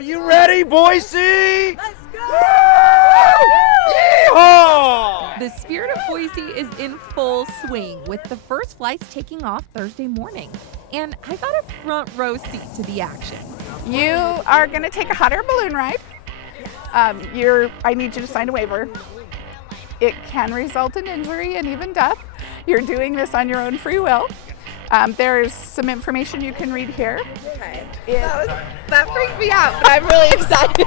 Are you ready, Boise? Let's go! Yeehaw! The spirit of Boise is in full swing with the first flights taking off Thursday morning. And I got a front row seat to the action. You are going to take a hot air balloon ride. I need you to sign a waiver. It can result in injury and even death. You're doing this on your own free will. There's some information you can read here. Okay. That freaked me out, but I'm really excited.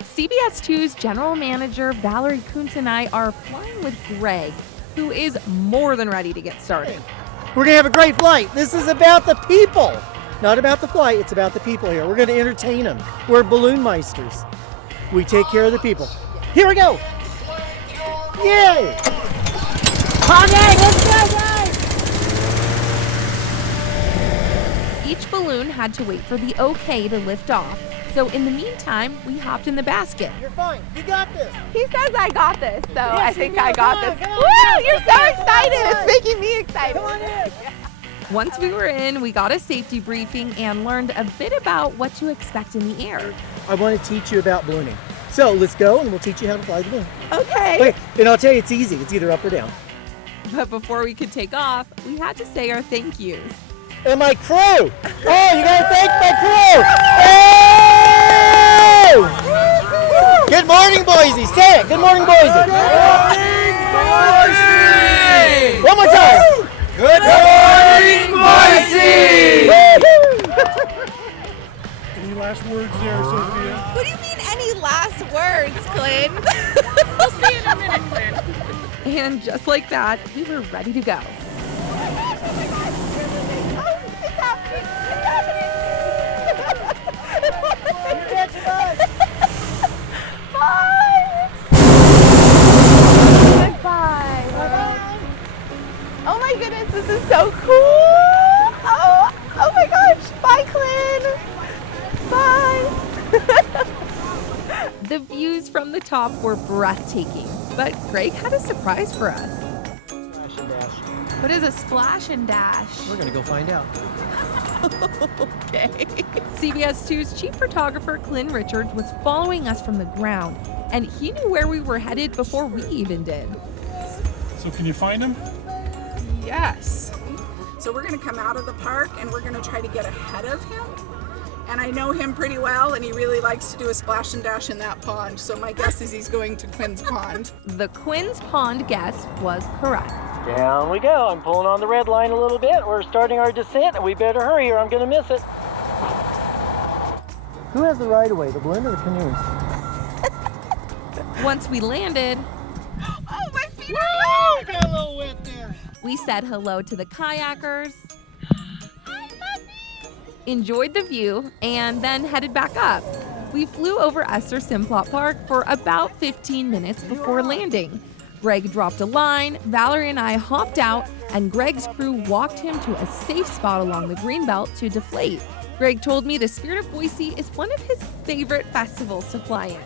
CBS 2's general manager Valerie Kuntz and I are flying with Greg, who is more than ready to get started. We're going to have a great flight. This is about the people. Not about the flight, it's about the people here. We're going to entertain them. We're balloon meisters. We take care of the people. Here we go. Yay! Kanye, let's go, guys! Each balloon had to wait for the okay to lift off. So in the meantime, we hopped in the basket. You're fine. You got this. He says I got this, so I think you I do. got Come this. on, come Woo! on, You're come so on. excited. Come on. It's making me excited. Come on in. Once we were in, we got a safety briefing and learned a bit about what to expect in the air. I want to teach you about ballooning. So let's go and we'll teach you how to fly the balloon. Okay. Okay, and I'll tell you it's easy. It's either up or down. But before we could take off, we had to say our thank yous. And my crew. Oh, you gotta thank my crew. Oh! Good morning, Boise. Say it. Good morning, Boise. Good morning, Boise! One more time. Good morning, Boise! Any last words there, Sophia? What do you mean, any last words, Quinn? We'll see you in a minute, Quinn. And just like that, we were ready to go. Oh my goodness, this is so cool! Oh my gosh! Bye, Quinn! Bye! The views from the top were breathtaking, but Greg had a surprise for us. Splash and dash. What is a splash and dash? We're gonna go find out. Okay. CBS 2's chief photographer, Quinn Richards, was following us from the ground, and he knew where we were headed before we even did. So can you find him? Yes. So we're going to come out of the park and we're going to try to get ahead of him. And I know him pretty well, and he really likes to do a splash and dash in that pond. So my guess is he's going to Quinn's pond. The Quinn's Pond guess was correct. Down we go. I'm pulling on the red line a little bit. We're starting our descent, and we better hurry or I'm gonna miss it. Who has the right of way, the balloon or the canoes? Once we landed, Oh, my feet I got a little wet there. we said hello to the kayakers, enjoyed the view, and then headed back up. We flew over Esther Simplot Park for about 15 minutes before landing. Greg dropped a line, Valerie and I hopped out, and Greg's crew walked him to a safe spot along the greenbelt to deflate. Greg told me the Spirit of Boise is one of his favorite festivals to fly in.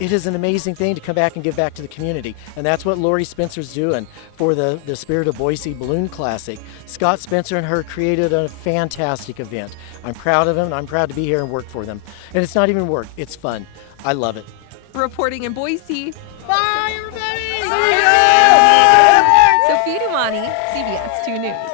It is an amazing thing to come back and give back to the community, and that's what Lori Spencer's doing for the Spirit of Boise Balloon Classic. Scott Spencer and her created a fantastic event. I'm proud of them, and I'm proud to be here and work for them. And it's not even work, it's fun. I love it. Reporting in Boise, Bye, everybody! Sophia Dumani, CBS 2 News.